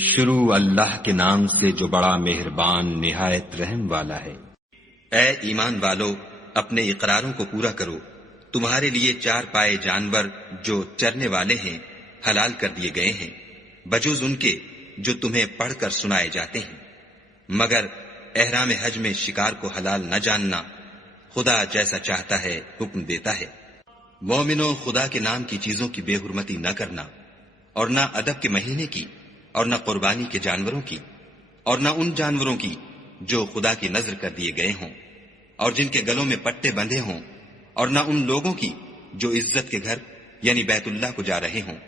شروع اللہ کے نام سے جو بڑا مہربان نہایت رحم والا ہے۔ اے ایمان والو، اپنے اقراروں کو پورا کرو۔ تمہارے لیے 4 پائے جانور جو چرنے والے ہیں حلال کر دیے گئے ہیں، بجوز ان کے جو تمہیں پڑھ کر سنائے جاتے ہیں، مگر احرام حج میں شکار کو حلال نہ جاننا۔ خدا جیسا چاہتا ہے حکم دیتا ہے۔ مومنو، خدا کے نام کی چیزوں کی بے حرمتی نہ کرنا، اور نہ ادب کے مہینے کی، اور نہ قربانی کے جانوروں کی، اور نہ ان جانوروں کی جو خدا کی نذر کر دیے گئے ہوں اور جن کے گلوں میں پٹے بندھے ہوں، اور نہ ان لوگوں کی جو عزت کے گھر یعنی بیت اللہ کو جا رہے ہوں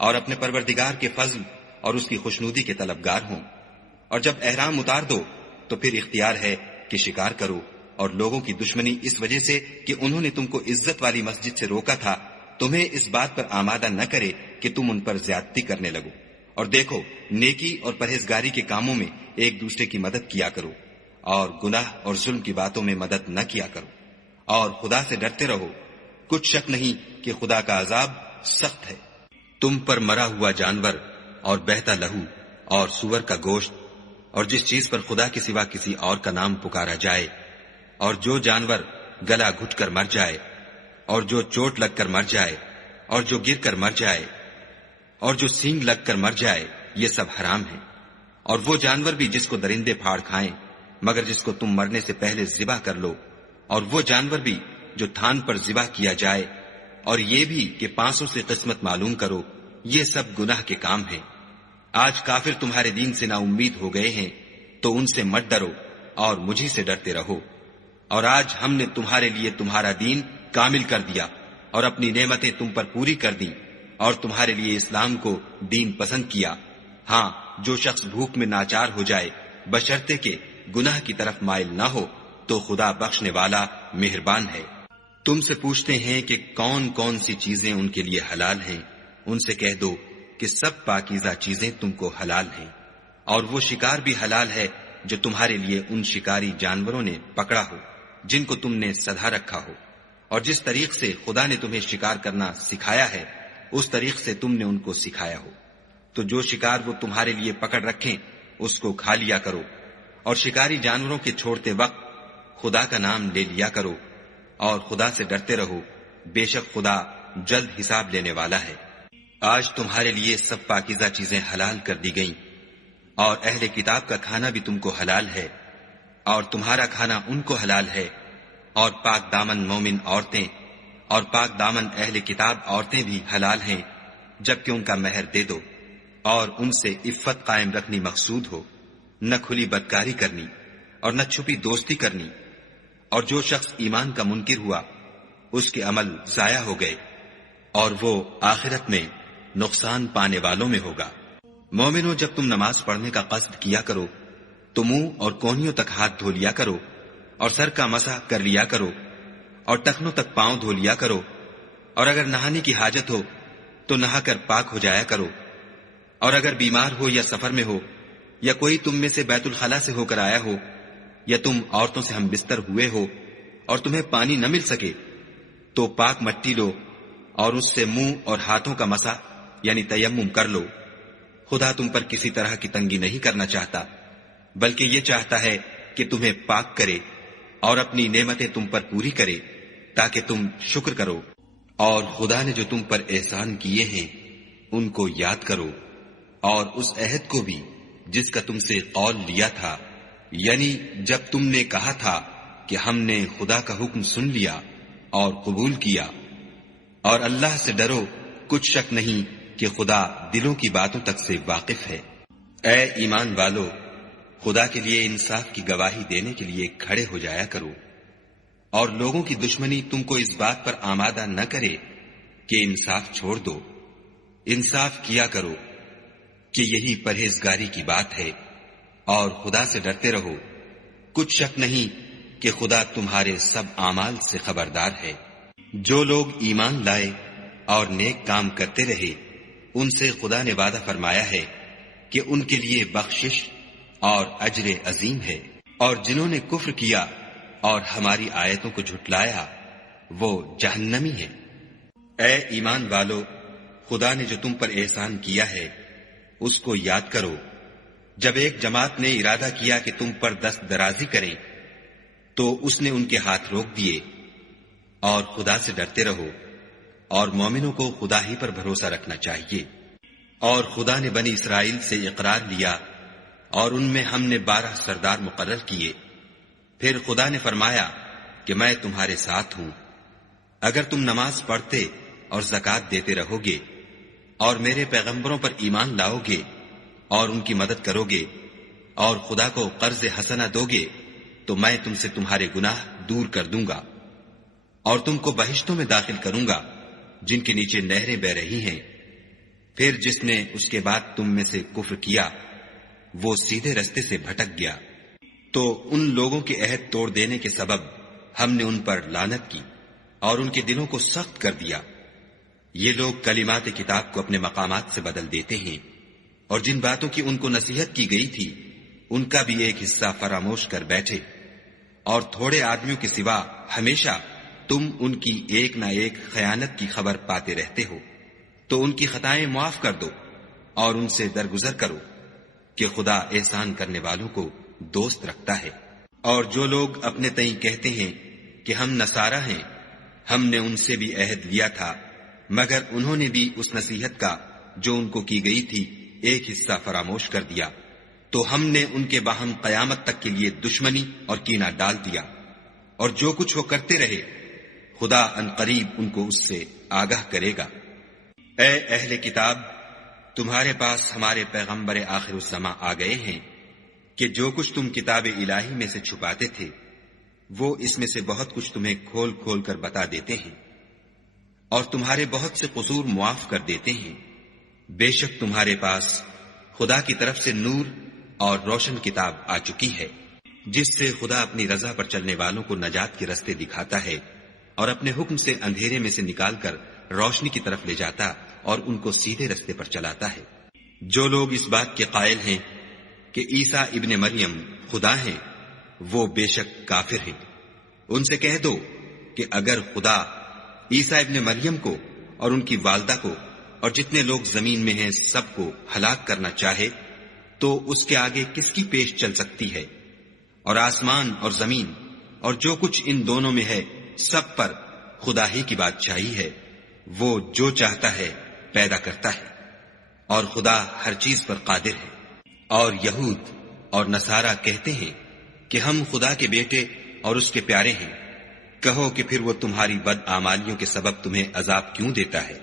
اور اپنے پروردگار کے فضل اور اس کی خوشنودی کے طلبگار ہوں۔ اور جب احرام اتار دو تو پھر اختیار ہے کہ شکار کرو، اور لوگوں کی دشمنی اس وجہ سے کہ انہوں نے تم کو عزت والی مسجد سے روکا تھا تمہیں اس بات پر آمادہ نہ کرے کہ تم ان پر زیادتی کرنے لگو۔ اور دیکھو، نیکی اور پرہیزگاری کے کاموں میں ایک دوسرے کی مدد کیا کرو، اور گناہ اور ظلم کی باتوں میں مدد نہ کیا کرو، اور خدا سے ڈرتے رہو۔ کچھ شک نہیں کہ خدا کا عذاب سخت ہے۔ تم پر مرا ہوا جانور اور بہتا لہو اور سور کا گوشت اور جس چیز پر خدا کے سوا کسی اور کا نام پکارا جائے، اور جو جانور گلا گھٹ کر مر جائے، اور جو چوٹ لگ کر مر جائے، اور جو گر کر مر جائے، اور جو سینگ لگ کر مر جائے، یہ سب حرام ہیں۔ اور وہ جانور بھی جس کو درندے پھاڑ کھائیں مگر جس کو تم مرنے سے پہلے ذبح کر لو، اور وہ جانور بھی جو تھان پر ذبح کیا جائے، اور یہ بھی کہ 500 سے قسمت معلوم کرو، یہ سب گناہ کے کام ہیں۔ آج کافر تمہارے دین سے نا امید ہو گئے ہیں تو ان سے مت ڈرو اور مجھی سے ڈرتے رہو۔ اور آج ہم نے تمہارے لیے تمہارا دین کامل کر دیا اور اپنی نعمتیں تم پر پوری کر دیں اور تمہارے لیے اسلام کو دین پسند کیا۔ ہاں، جو شخص بھوک میں ناچار ہو جائے بشرطے کہ گناہ کی طرف مائل نہ ہو تو خدا بخشنے والا مہربان ہے۔ تم سے پوچھتے ہیں کہ کون کون سی چیزیں ان کے لیے حلال ہیں، ان سے کہہ دو کہ سب پاکیزہ چیزیں تم کو حلال ہیں، اور وہ شکار بھی حلال ہے جو تمہارے لیے ان شکاری جانوروں نے پکڑا ہو جن کو تم نے سدھا رکھا ہو، اور جس طریق سے خدا نے تمہیں شکار کرنا سکھایا ہے اس طریق سے تم نے ان کو سکھایا ہو۔ تو جو شکار وہ تمہارے لیے پکڑ رکھیں اس کو کھا لیا کرو، اور شکاری جانوروں کے چھوڑتے وقت خدا کا نام لے لیا کرو، اور خدا سے ڈرتے رہو، بے شک خدا جلد حساب لینے والا ہے۔ آج تمہارے لیے سب پاکیزہ چیزیں حلال کر دی گئیں، اور اہل کتاب کا کھانا بھی تم کو حلال ہے، اور تمہارا کھانا ان کو حلال ہے، اور پاک دامن مومن عورتیں اور پاک دامن اہل کتاب عورتیں بھی حلال ہیں جبکہ ان کا مہر دے دو، اور ان سے عفت قائم رکھنی مقصود ہو، نہ کھلی بدکاری کرنی اور نہ چھپی دوستی کرنی۔ اور جو شخص ایمان کا منکر ہوا اس کے عمل ضائع ہو گئے اور وہ آخرت میں نقصان پانے والوں میں ہوگا۔ مومنو، جب تم نماز پڑھنے کا قصد کیا کرو تو منہ اور کونیوں تک ہاتھ دھو لیا کرو، اور سر کا مسح کر لیا کرو، اور ٹخنوں تک پاؤں دھو لیا کرو، اور اگر نہانے کی حاجت ہو تو نہا کر پاک ہو جایا کرو، اور اگر بیمار ہو یا سفر میں ہو یا کوئی تم میں سے بیت الخلا سے ہو کر آیا ہو، یا تم عورتوں سے ہم بستر ہوئے ہو اور تمہیں پانی نہ مل سکے تو پاک مٹی لو اور اس سے منہ اور ہاتھوں کا مسح یعنی تیمم کر لو۔ خدا تم پر کسی طرح کی تنگی نہیں کرنا چاہتا، بلکہ یہ چاہتا ہے کہ تمہیں پاک کرے اور اپنی نعمتیں تم پر پوری کرے تاکہ تم شکر کرو۔ اور خدا نے جو تم پر احسان کیے ہیں ان کو یاد کرو، اور اس عہد کو بھی جس کا تم سے قول لیا تھا، یعنی جب تم نے کہا تھا کہ ہم نے خدا کا حکم سن لیا اور قبول کیا۔ اور اللہ سے ڈرو، کچھ شک نہیں کہ خدا دلوں کی باتوں تک سے واقف ہے۔ اے ایمان والو، خدا کے لیے انصاف کی گواہی دینے کے لیے کھڑے ہو جایا کرو، اور لوگوں کی دشمنی تم کو اس بات پر آمادہ نہ کرے کہ انصاف چھوڑ دو۔ انصاف کیا کرو کہ یہی پرہیزگاری کی بات ہے، اور خدا سے ڈرتے رہو۔ کچھ شک نہیں کہ خدا تمہارے سب اعمال سے خبردار ہے۔ جو لوگ ایمان لائے اور نیک کام کرتے رہے ان سے خدا نے وعدہ فرمایا ہے کہ ان کے لیے بخشش اور اجر عظیم ہے، اور جنہوں نے کفر کیا اور ہماری آیتوں کو جھٹلایا وہ جہنمی ہیں۔ اے ایمان والو، خدا نے جو تم پر احسان کیا ہے اس کو یاد کرو جب ایک جماعت نے ارادہ کیا کہ تم پر دست درازی کریں تو اس نے ان کے ہاتھ روک دیے، اور خدا سے ڈرتے رہو، اور مومنوں کو خدا ہی پر بھروسہ رکھنا چاہیے۔ اور خدا نے بنی اسرائیل سے اقرار لیا اور ان میں ہم نے 12 سردار مقرر کیے۔ پھر خدا نے فرمایا کہ میں تمہارے ساتھ ہوں، اگر تم نماز پڑھتے اور زکوٰۃ دیتے رہو گے اور میرے پیغمبروں پر ایمان لاؤ گے اور ان کی مدد کرو گے اور خدا کو قرض حسنہ دو گے تو میں تم سے تمہارے گناہ دور کر دوں گا اور تم کو بہشتوں میں داخل کروں گا جن کے نیچے نہریں بہ رہی ہیں۔ پھر جس نے اس کے بعد تم میں سے کفر کیا وہ سیدھے رستے سے بھٹک گیا، تو ان لوگوں کے عہد توڑ دینے کے سبب ہم نے ان پر لعنت کی اور ان کے دلوں کو سخت کر دیا۔ یہ لوگ کلمات کتاب کو اپنے مقامات سے بدل دیتے ہیں، اور جن باتوں کی ان کو نصیحت کی گئی تھی ان کا بھی ایک حصہ فراموش کر بیٹھے، اور تھوڑے آدمیوں کے سوا ہمیشہ تم ان کی ایک نہ ایک خیانت کی خبر پاتے رہتے ہو، تو ان کی خطائیں معاف کر دو اور ان سے درگزر کرو کہ خدا احسان کرنے والوں کو دوست رکھتا ہے۔ اور جو لوگ اپنے تئیں کہتے ہیں کہ ہم نصارہ ہیں، ہم نے ان سے بھی عہد لیا تھا، مگر انہوں نے بھی اس نصیحت کا جو ان کو کی گئی تھی ایک حصہ فراموش کر دیا، تو ہم نے ان کے باہم قیامت تک کے لیے دشمنی اور کینہ ڈال دیا، اور جو کچھ وہ کرتے رہے خدا عنقریب ان کو اس سے آگاہ کرے گا۔ اے اہل کتاب، تمہارے پاس ہمارے پیغمبر آخر الزماں آ گئے ہیں کہ جو کچھ تم کتاب الہی میں سے چھپاتے تھے وہ اس میں سے بہت کچھ تمہیں کھول کھول کر بتا دیتے ہیں، اور تمہارے بہت سے قصور معاف کر دیتے ہیں۔ بے شک تمہارے پاس خدا کی طرف سے نور اور روشن کتاب آ چکی ہے، جس سے خدا اپنی رضا پر چلنے والوں کو نجات کے رستے دکھاتا ہے اور اپنے حکم سے اندھیرے میں سے نکال کر روشنی کی طرف لے جاتا اور ان کو سیدھے رستے پر چلاتا ہے۔ جو لوگ اس بات کے قائل ہیں کہ عیسیٰ ابن مریم خدا ہیں وہ بے شک کافر ہیں۔ ان سے کہہ دو کہ اگر خدا عیسیٰ ابن مریم کو اور ان کی والدہ کو اور جتنے لوگ زمین میں ہیں سب کو ہلاک کرنا چاہے تو اس کے آگے کس کی پیش چل سکتی ہے؟ اور آسمان اور زمین اور جو کچھ ان دونوں میں ہے سب پر خدا ہی کی بادشاہی ہے، وہ جو چاہتا ہے پیدا کرتا ہے، اور خدا ہر چیز پر قادر ہے۔ اور یہود اور نصارہ کہتے ہیں کہ ہم خدا کے بیٹے اور اس کے پیارے ہیں۔ کہو کہ پھر وہ تمہاری بد اعمالیوں کے سبب تمہیں عذاب کیوں دیتا ہے؟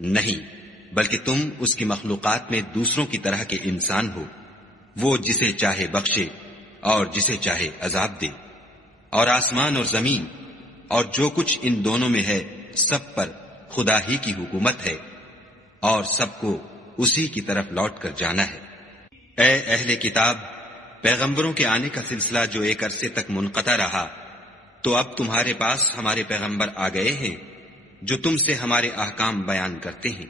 نہیں، بلکہ تم اس کی مخلوقات میں دوسروں کی طرح کے انسان ہو، وہ جسے چاہے بخشے اور جسے چاہے عذاب دے۔ اور آسمان اور زمین اور جو کچھ ان دونوں میں ہے سب پر خدا ہی کی حکومت ہے، اور سب کو اسی کی طرف لوٹ کر جانا ہے۔ اے اہل کتاب، پیغمبروں کے آنے کا سلسلہ جو ایک عرصے تک منقطع رہا، تو اب تمہارے پاس ہمارے پیغمبر آ گئے ہیں جو تم سے ہمارے احکام بیان کرتے ہیں،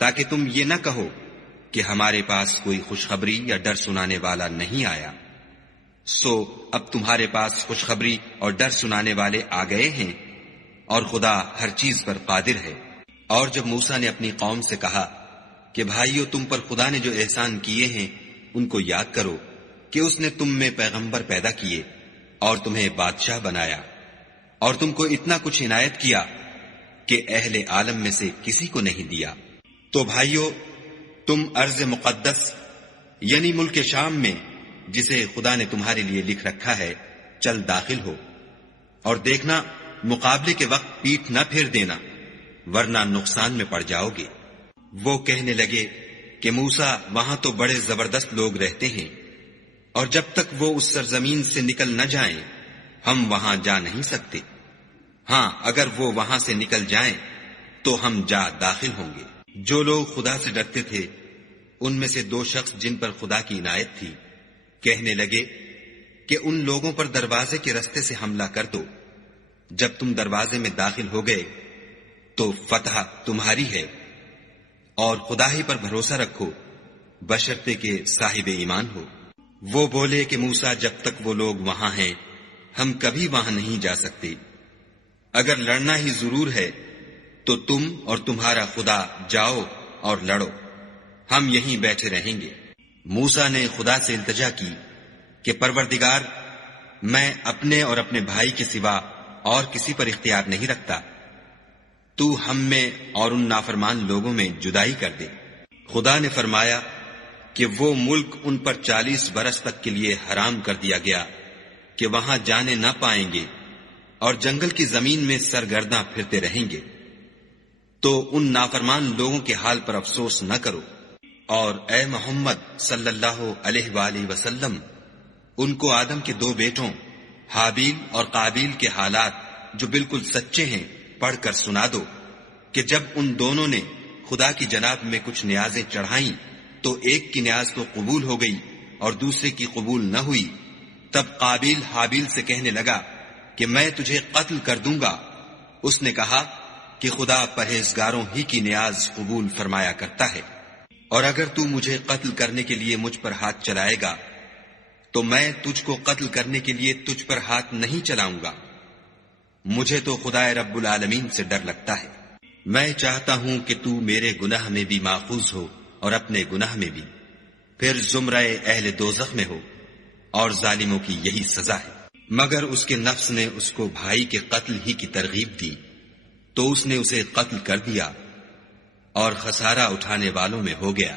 تاکہ تم یہ نہ کہو کہ ہمارے پاس کوئی خوشخبری یا ڈر سنانے والا نہیں آیا۔ سو اب تمہارے پاس خوشخبری اور ڈر سنانے والے آ گئے ہیں، اور خدا ہر چیز پر قادر ہے۔ اور جب موسیٰ نے اپنی قوم سے کہا کہ بھائیو، تم پر خدا نے جو احسان کیے ہیں ان کو یاد کرو کہ اس نے تم میں پیغمبر پیدا کیے اور تمہیں بادشاہ بنایا، اور تم کو اتنا کچھ عنایت کیا کہ اہل عالم میں سے کسی کو نہیں دیا۔ تو بھائیو، تم ارض مقدس یعنی ملک شام میں جسے خدا نے تمہارے لیے لکھ رکھا ہے چل داخل ہو، اور دیکھنا مقابلے کے وقت پیٹھ نہ پھیر دینا، ورنہ نقصان میں پڑ جاؤ گے۔ وہ کہنے لگے کہ موسیٰ، وہاں تو بڑے زبردست لوگ رہتے ہیں، اور جب تک وہ اس سرزمین سے نکل نہ جائیں ہم وہاں جا نہیں سکتے۔ ہاں، اگر وہ وہاں سے نکل جائیں تو ہم جا داخل ہوں گے۔ جو لوگ خدا سے ڈرتے تھے ان میں سے 2 شخص جن پر خدا کی عنایت تھی کہنے لگے کہ ان لوگوں پر دروازے کے رستے سے حملہ کر دو۔ جب تم دروازے میں داخل ہو گئے تو فتح تمہاری ہے، اور خدا ہی پر بھروسہ رکھو بشرطے کہ صاحب ایمان ہو۔ وہ بولے کہ موسیٰ، جب تک وہ لوگ وہاں ہیں ہم کبھی وہاں نہیں جا سکتے۔ اگر لڑنا ہی ضرور ہے تو تم اور تمہارا خدا جاؤ اور لڑو، ہم یہیں بیٹھے رہیں گے۔ موسیٰ نے خدا سے التجا کی کہ پروردگار، میں اپنے اور اپنے بھائی کے سوا اور کسی پر اختیار نہیں رکھتا، تو ہم میں اور ان نافرمان لوگوں میں جدائی کر دے۔ خدا نے فرمایا کہ وہ ملک ان پر 40 برس تک کے لیے حرام کر دیا گیا کہ وہاں جانے نہ پائیں گے اور جنگل کی زمین میں سرگرداں پھرتے رہیں گے۔ تو ان نافرمان لوگوں کے حال پر افسوس نہ کرو، اور اے محمد صلی اللہ علیہ وآلہ وسلم ان کو آدم کے 2 بیٹوں حابیل اور قابیل کے حالات جو بالکل سچے ہیں پڑھ کر سنا دو کہ جب ان دونوں نے خدا کی جناب میں کچھ نیازیں چڑھائیں تو ایک کی نیاز تو قبول ہو گئی اور دوسرے کی قبول نہ ہوئی۔ تب قابیل حابیل سے کہنے لگا کہ میں تجھے قتل کر دوں گا۔ اس نے کہا کہ خدا پرہیزگاروں ہی کی نیاز قبول فرمایا کرتا ہے، اور اگر تو مجھے قتل کرنے کے لیے مجھ پر ہاتھ چلائے گا تو میں تجھ کو قتل کرنے کے لیے تجھ پر ہاتھ نہیں چلاؤں گا۔ مجھے تو خدا رب العالمین سے ڈر لگتا ہے۔ میں چاہتا ہوں کہ تو میرے گناہ میں بھی ماخوذ ہو اور اپنے گناہ میں بھی، پھر زمرہ اہل دوزخ میں ہو، اور ظالموں کی یہی سزا ہے۔ مگر اس کے نفس نے اس کو بھائی کے قتل ہی کی ترغیب دی تو اس نے اسے قتل کر دیا اور خسارہ اٹھانے والوں میں ہو گیا۔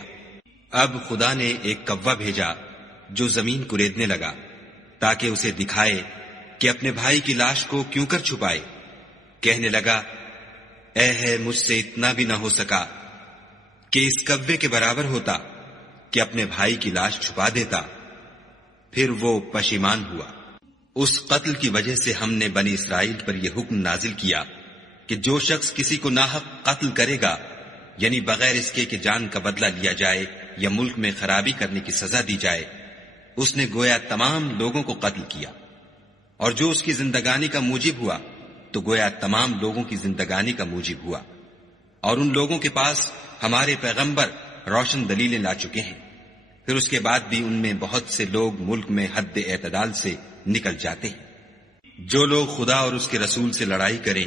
اب خدا نے ایک کوا بھیجا جو زمین کریدنے لگا تاکہ اسے دکھائے کہ اپنے بھائی کی لاش کو کیوں کر چھپائے۔ کہنے لگا، اے ہے مجھ سے اتنا بھی نہ ہو سکا کہ اس کوے کے برابر ہوتا کہ اپنے بھائی کی لاش چھپا دیتا۔ پھر وہ پشیمان ہوا۔ اس قتل کی وجہ سے ہم نے بنی اسرائیل پر یہ حکم نازل کیا کہ جو شخص کسی کو ناحق قتل کرے گا، یعنی بغیر اس کے کہ جان کا بدلہ لیا جائے یا ملک میں خرابی کرنے کی سزا دی جائے، اس نے گویا تمام لوگوں کو قتل کیا، اور جو اس کی زندگانی کا موجب ہوا تو گویا تمام لوگوں کی زندگانی کا موجب ہوا۔ اور ان لوگوں کے پاس ہمارے پیغمبر روشن دلیلیں لا چکے ہیں، پھر اس کے بعد بھی ان میں بہت سے لوگ ملک میں حد اعتدال سے نکل جاتے ہیں۔ جو لوگ خدا اور اس کے رسول سے لڑائی کریں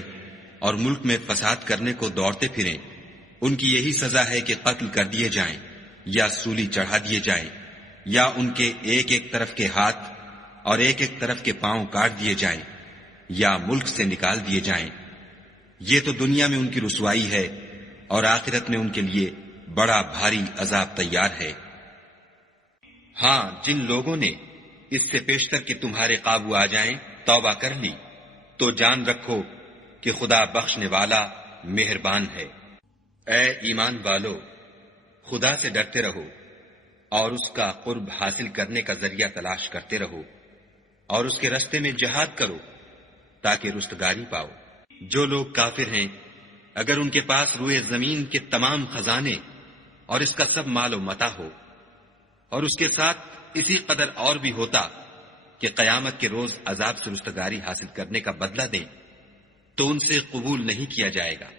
اور ملک میں فساد کرنے کو دوڑتے پھریں، ان کی یہی سزا ہے کہ قتل کر دیے جائیں یا سولی چڑھا دیے جائیں، یا ان کے ایک ایک طرف کے ہاتھ اور ایک ایک طرف کے پاؤں کاٹ دیے جائیں یا ملک سے نکال دیے جائیں۔ یہ تو دنیا میں ان کی رسوائی ہے، اور آخرت میں ان کے لیے بڑا بھاری عذاب تیار ہے۔ ہاں، جن لوگوں نے اس سے پیشتر کہ تمہارے قابو آ جائیں توبہ کر لی تو جان رکھو کہ خدا بخشنے والا مہربان ہے۔ اے ایمان والو، خدا سے ڈرتے رہو اور اس کا قرب حاصل کرنے کا ذریعہ تلاش کرتے رہو، اور اس کے رستے میں جہاد کرو تاکہ رستگاری پاؤ۔ جو لوگ کافر ہیں، اگر ان کے پاس روئے زمین کے تمام خزانے اور اس کا سب مال و متاع ہو، اور اس کے ساتھ اسی قدر اور بھی ہوتا کہ قیامت کے روز عذاب سے رستگاری حاصل کرنے کا بدلہ دیں، تو ان سے قبول نہیں کیا جائے گا،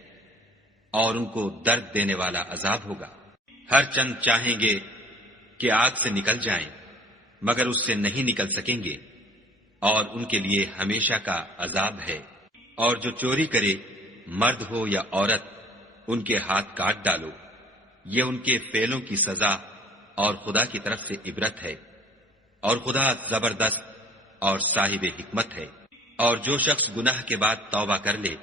اور ان کو درد دینے والا عذاب ہوگا۔ ہر چند چاہیں گے کہ آگ سے نکل جائیں، مگر اس سے نہیں نکل سکیں گے، اور ان کے لیے ہمیشہ کا عذاب ہے۔ اور جو چوری کرے، مرد ہو یا عورت، ان کے ہاتھ کاٹ ڈالو، یہ ان کے فعلوں کی سزا اور خدا کی طرف سے عبرت ہے، اور خدا زبردست اور صاحب حکمت ہے۔ اور جو شخص گناہ کے بعد توبہ کر لے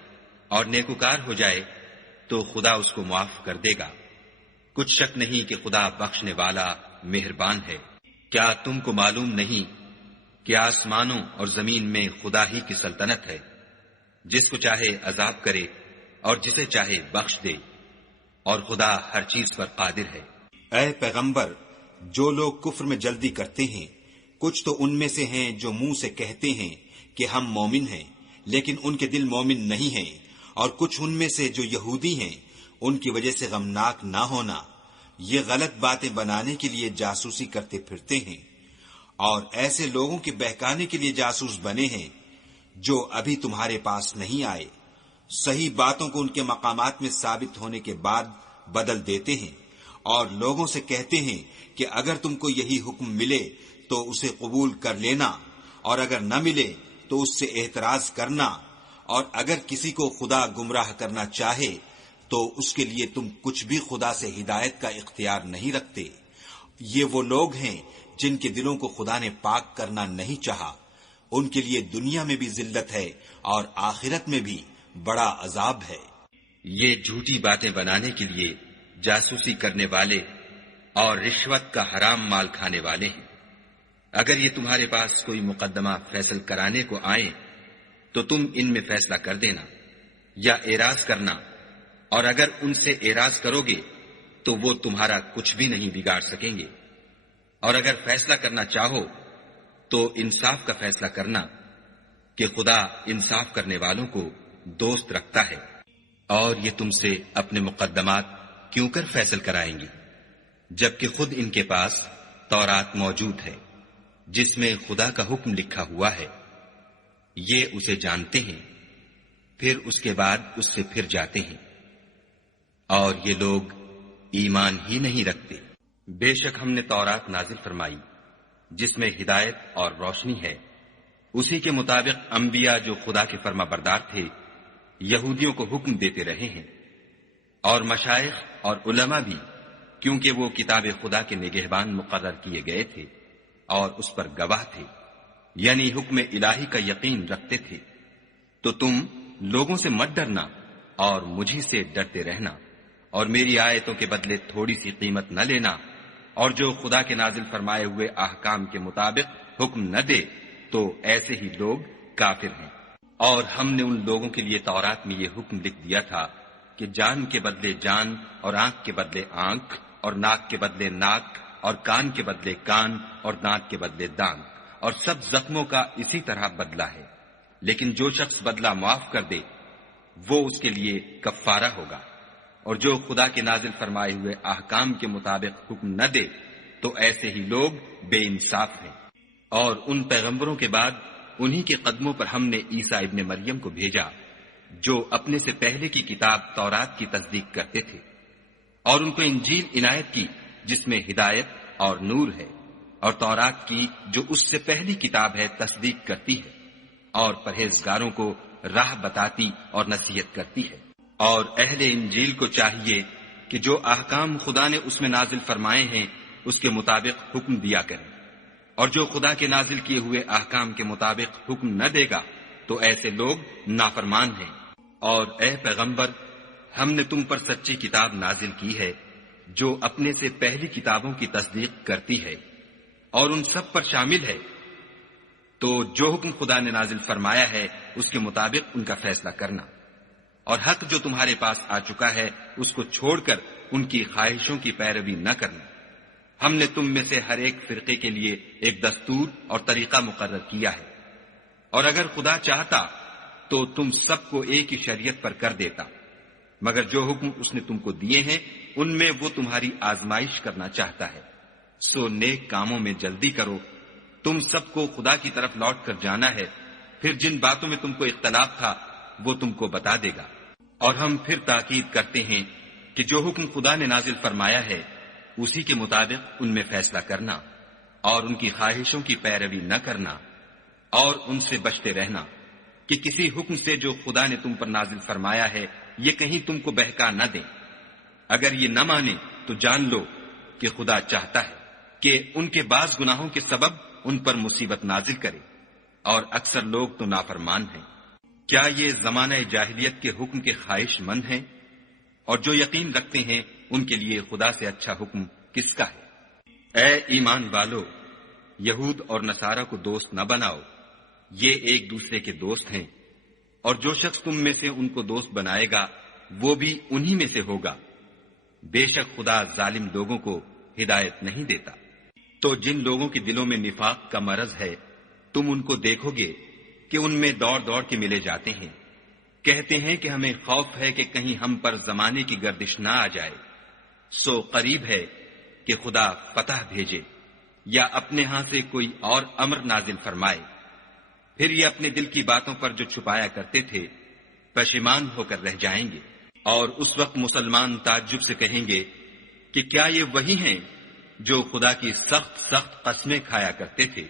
اور نیکوکار ہو جائے تو خدا اس کو معاف کر دے گا۔ کچھ شک نہیں کہ خدا بخشنے والا مہربان ہے۔ کیا تم کو معلوم نہیں کہ آسمانوں اور زمین میں خدا ہی کی سلطنت ہے، جس کو چاہے عذاب کرے اور جسے چاہے بخش دے، اور خدا ہر چیز پر قادر ہے۔ اے پیغمبر، جو لوگ کفر میں جلدی کرتے ہیں، کچھ تو ان میں سے ہیں جو منہ سے کہتے ہیں کہ ہم مومن ہیں، لیکن ان کے دل مومن نہیں ہیں، اور کچھ ان میں سے جو یہودی ہیں، ان کی وجہ سے غمناک نہ ہونا، یہ غلط باتیں بنانے کے لیے جاسوسی کرتے پھرتے ہیں، اور ایسے لوگوں کے بہکانے کے لیے جاسوس بنے ہیں جو ابھی تمہارے پاس نہیں آئے، صحیح باتوں کو ان کے مقامات میں ثابت ہونے کے بعد بدل دیتے ہیں، اور لوگوں سے کہتے ہیں کہ اگر تم کو یہی حکم ملے تو اسے قبول کر لینا، اور اگر نہ ملے تو اس سے اعتراض کرنا، اور اگر کسی کو خدا گمراہ کرنا چاہے تو اس کے لیے تم کچھ بھی خدا سے ہدایت کا اختیار نہیں رکھتے۔ یہ وہ لوگ ہیں جن کے دلوں کو خدا نے پاک کرنا نہیں چاہا، ان کے لیے دنیا میں بھی ذلت ہے اور آخرت میں بھی بڑا عذاب ہے۔ یہ جھوٹی باتیں بنانے کے لیے جاسوسی کرنے والے اور رشوت کا حرام مال کھانے والے ہیں۔ اگر یہ تمہارے پاس کوئی مقدمہ فیصل کرانے کو آئیں تو تم ان میں فیصلہ کر دینا یا اعراض کرنا، اور اگر ان سے اعراض کرو گے تو وہ تمہارا کچھ بھی نہیں بگاڑ سکیں گے، اور اگر فیصلہ کرنا چاہو تو انصاف کا فیصلہ کرنا کہ خدا انصاف کرنے والوں کو دوست رکھتا ہے۔ اور یہ تم سے اپنے مقدمات کیوں کر فیصل کرائیں گے جبکہ خود ان کے پاس تورات موجود ہے جس میں خدا کا حکم لکھا ہوا ہے۔ یہ اسے جانتے ہیں، پھر اس کے بعد اس سے پھر جاتے ہیں، اور یہ لوگ ایمان ہی نہیں رکھتے۔ بے شک ہم نے تورات نازل فرمائی جس میں ہدایت اور روشنی ہے، اسی کے مطابق انبیاء جو خدا کے فرما بردار تھے یہودیوں کو حکم دیتے رہے ہیں، اور مشائخ اور علماء بھی، کیونکہ وہ کتاب خدا کے نگہبان مقرر کیے گئے تھے اور اس پر گواہ تھے، یعنی حکم الہی کا یقین رکھتے تھے۔ تو تم لوگوں سے مت ڈرنا اور مجھی سے ڈرتے رہنا، اور میری آیتوں کے بدلے تھوڑی سی قیمت نہ لینا، اور جو خدا کے نازل فرمائے ہوئے احکام کے مطابق حکم نہ دے تو ایسے ہی لوگ کافر ہیں۔ اور ہم نے ان لوگوں کے لیے تورات میں یہ حکم لکھ دیا تھا کہ جان کے بدلے جان، اور آنکھ کے بدلے آنکھ، اور ناک کے بدلے ناک، اور کان کے بدلے کان، اور دانت کے بدلے دانت، اور سب زخموں کا اسی طرح بدلہ ہے، لیکن جو شخص بدلہ معاف کر دے وہ اس کے لیے کفارہ ہوگا، اور جو خدا کے نازل فرمائے ہوئے احکام کے مطابق حکم نہ دے تو ایسے ہی لوگ بے انصاف ہیں۔ اور ان پیغمبروں کے بعد انہی کے قدموں پر ہم نے عیسیٰ ابن مریم کو بھیجا جو اپنے سے پہلے کی کتاب تورات کی تصدیق کرتے تھے، اور ان کو انجیل عنایت کی جس میں ہدایت اور نور ہے، اور تورات کی جو اس سے پہلی کتاب ہے تصدیق کرتی ہے، اور پرہیزگاروں کو راہ بتاتی اور نصیحت کرتی ہے۔ اور اہل انجیل کو چاہیے کہ جو احکام خدا نے اس میں نازل فرمائے ہیں اس کے مطابق حکم دیا کریں، اور جو خدا کے نازل کیے ہوئے احکام کے مطابق حکم نہ دے گا تو ایسے لوگ نافرمان ہیں۔ اور اے پیغمبر، ہم نے تم پر سچی کتاب نازل کی ہے جو اپنے سے پہلی کتابوں کی تصدیق کرتی ہے اور ان سب پر شامل ہے، تو جو حکم خدا نے نازل فرمایا ہے اس کے مطابق ان کا فیصلہ کرنا، اور حق جو تمہارے پاس آ چکا ہے اس کو چھوڑ کر ان کی خواہشوں کی پیروی نہ کرنا۔ ہم نے تم میں سے ہر ایک فرقے کے لیے ایک دستور اور طریقہ مقرر کیا ہے، اور اگر خدا چاہتا تو تم سب کو ایک ہی شریعت پر کر دیتا، مگر جو حکم اس نے تم کو دیے ہیں ان میں وہ تمہاری آزمائش کرنا چاہتا ہے۔ سو نیک کاموں میں جلدی کرو، تم سب کو خدا کی طرف لوٹ کر جانا ہے، پھر جن باتوں میں تم کو اختلاف تھا وہ تم کو بتا دے گا۔ اور ہم پھر تاکید کرتے ہیں کہ جو حکم خدا نے نازل فرمایا ہے اسی کے مطابق ان میں فیصلہ کرنا، اور ان کی خواہشوں کی پیروی نہ کرنا، اور ان سے بچتے رہنا کہ کسی حکم سے جو خدا نے تم پر نازل فرمایا ہے یہ کہیں تم کو بہکا نہ دیں۔ اگر یہ نہ مانے تو جان لو کہ خدا چاہتا ہے کہ ان کے بعض گناہوں کے سبب ان پر مصیبت نازل کرے، اور اکثر لوگ تو نافرمان ہیں۔ کیا یہ زمانہ جاہلیت کے حکم کے خواہش مند ہیں؟ اور جو یقین رکھتے ہیں ان کے لیے خدا سے اچھا حکم کس کا ہے؟ اے ایمان والو، یہود اور نصارہ کو دوست نہ بناؤ، یہ ایک دوسرے کے دوست ہیں، اور جو شخص تم میں سے ان کو دوست بنائے گا وہ بھی انہی میں سے ہوگا۔ بے شک خدا ظالم لوگوں کو ہدایت نہیں دیتا۔ تو جن لوگوں کے دلوں میں نفاق کا مرض ہے تم ان کو دیکھو گے کہ ان میں دوڑ دوڑ کے ملے جاتے ہیں، کہتے ہیں کہ ہمیں خوف ہے کہ کہیں ہم پر زمانے کی گردش نہ آ جائے۔ سو قریب ہے کہ خدا فتح بھیجے یا اپنے ہاں سے کوئی اور امر نازل فرمائے، پھر یہ اپنے دل کی باتوں پر جو چھپایا کرتے تھے پشیمان ہو کر رہ جائیں گے۔ اور اس وقت مسلمان تعجب سے کہیں گے کہ کیا یہ وہی ہیں جو خدا کی سخت سخت قسمیں کھایا کرتے تھے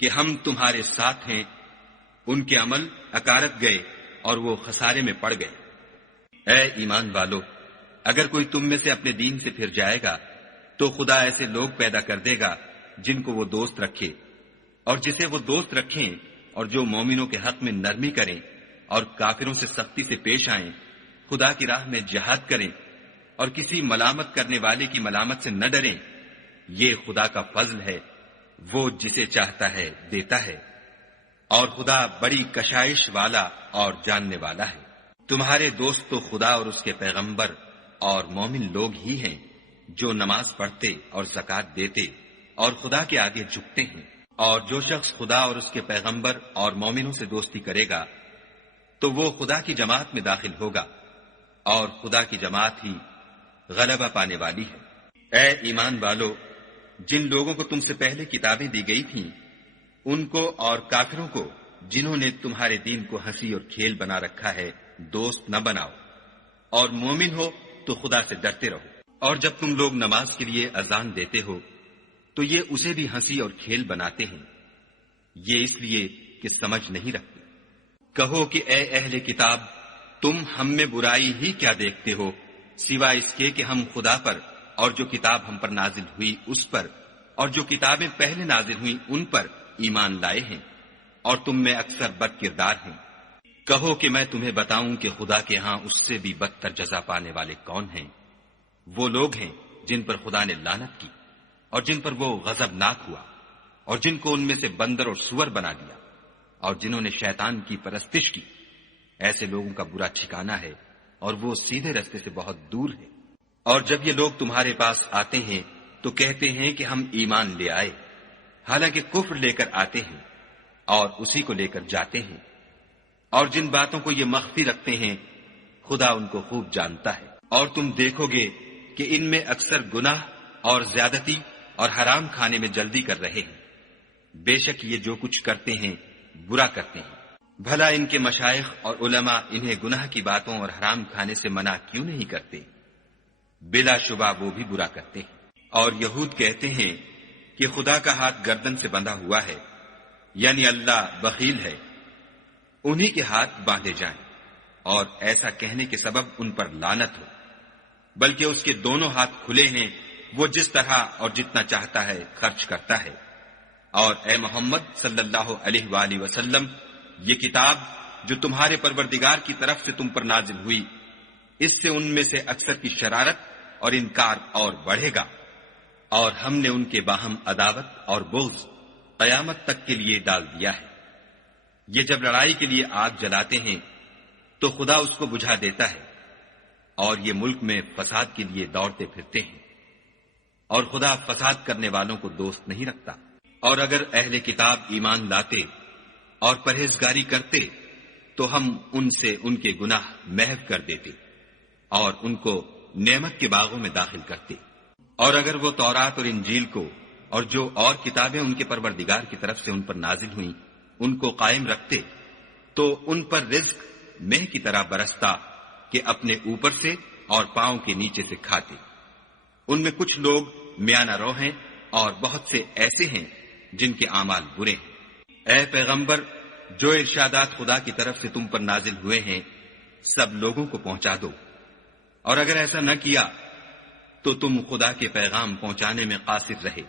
کہ ہم تمہارے ساتھ ہیں؟ ان کے عمل اکارت گئے اور وہ خسارے میں پڑ گئے۔ اے ایمان والو، اگر کوئی تم میں سے اپنے دین سے پھر جائے گا تو خدا ایسے لوگ پیدا کر دے گا جن کو وہ دوست رکھے، اور جسے وہ دوست رکھیں، اور جو مومنوں کے حق میں نرمی کریں اور کافروں سے سختی سے پیش آئیں، خدا کی راہ میں جہاد کریں اور کسی ملامت کرنے والے کی ملامت سے نہ ڈریں، یہ خدا کا فضل ہے، وہ جسے چاہتا ہے دیتا ہے، اور خدا بڑی کشائش والا اور جاننے والا ہے۔ تمہارے دوست تو خدا اور اس کے پیغمبر اور مومن لوگ ہی ہیں جو نماز پڑھتے اور زکوٰۃ دیتے اور خدا کے آگے جھکتے ہیں، اور جو شخص خدا اور اس کے پیغمبر اور مومنوں سے دوستی کرے گا تو وہ خدا کی جماعت میں داخل ہوگا، اور خدا کی جماعت ہی غلبہ پانے والی ہے۔ اے ایمان والو، جن لوگوں کو تم سے پہلے کتابیں دی گئی تھیں ان کو اور کافروں کو جنہوں نے تمہارے دین کو ہنسی اور کھیل بنا رکھا ہے دوست نہ بناؤ، اور مومن ہو تو خدا سے ڈرتے رہو، اور جب تم لوگ نماز کے لیے اذان دیتے ہو تو یہ اسے بھی ہنسی اور کھیل بناتے ہیں، یہ اس لیے کہ سمجھ نہیں رکھتے۔ کہو کہ اے اہل کتاب، تم ہم میں برائی ہی کیا دیکھتے ہو سوائے اس کے کہ ہم خدا پر اور جو کتاب ہم پر نازل ہوئی اس پر اور جو کتابیں پہلے نازل ہوئی ان پر ایمان لائے ہیں، اور تم میں اکثر بد کردار ہیں۔ کہو کہ میں تمہیں بتاؤں کہ خدا کے ہاں اس سے بھی بدتر جزا پانے والے کون ہیں؟ وہ لوگ ہیں جن پر خدا نے لعنت کی اور جن پر وہ غضبناک ہوا، اور جن کو ان میں سے بندر اور سور بنا دیا، اور جنہوں نے شیطان کی پرستش کی۔ ایسے لوگوں کا برا ٹھکانہ ہے اور وہ سیدھے رستے سے بہت دور ہے۔ اور جب یہ لوگ تمہارے پاس آتے ہیں تو کہتے ہیں کہ ہم ایمان لے آئے، حالانکہ کفر لے کر آتے ہیں اور اسی کو لے کر جاتے ہیں، اور جن باتوں کو یہ مخفی رکھتے ہیں خدا ان کو خوب جانتا ہے۔ اور تم دیکھو گے کہ ان میں اکثر گناہ اور زیادتی اور حرام کھانے میں جلدی کر رہے ہیں، بے شک یہ جو کچھ کرتے ہیں برا کرتے ہیں۔ بھلا ان کے مشائخ اور علماء انہیں گناہ کی باتوں اور حرام کھانے سے منع کیوں نہیں کرتے؟ بلا شبہ وہ بھی برا کرتے ہیں۔ اور یہود کہتے ہیں کہ خدا کا ہاتھ گردن سے بندھا ہوا ہے، یعنی اللہ بخیل ہے، انہی کے ہاتھ باندھے جائیں، اور ایسا کہنے کے سبب ان پر لعنت ہو، بلکہ اس کے دونوں ہاتھ کھلے ہیں، وہ جس طرح اور جتنا چاہتا ہے خرچ کرتا ہے۔ اور اے محمد صلی اللہ علیہ وآلہ وسلم، یہ کتاب جو تمہارے پروردگار کی طرف سے تم پر نازل ہوئی، اس سے ان میں سے اکثر کی شرارت اور انکار اور بڑھے گا، اور ہم نے ان کے باہم عداوت اور بغض قیامت تک کے لیے ڈال دیا ہے۔ یہ جب لڑائی کے لیے آگ جلاتے ہیں تو خدا اس کو بجھا دیتا ہے، اور یہ ملک میں فساد کے لیے دوڑتے پھرتے ہیں، اور خدا فساد کرنے والوں کو دوست نہیں رکھتا۔ اور اگر اہل کتاب ایمان لاتے اور پرہیزگاری کرتے تو ہم ان سے ان کے گناہ محو کر دیتے اور ان کو نعمت کے باغوں میں داخل کرتے۔ اور اگر وہ تورات اور انجیل کو اور جو اور کتابیں ان کے پروردگار کی طرف سے ان پر نازل ہوئیں ان کو قائم رکھتے تو ان پر رزق مہ کی طرح برستا کہ اپنے اوپر سے اور پاؤں کے نیچے سے کھاتے۔ ان میں کچھ لوگ میانہ رو ہیں اور بہت سے ایسے ہیں جن کے اعمال برے ہیں۔ اے پیغمبر، جو ارشادات خدا کی طرف سے تم پر نازل ہوئے ہیں سب لوگوں کو پہنچا دو، اور اگر ایسا نہ کیا تو تم خدا کے پیغام پہنچانے میں قاصر رہے،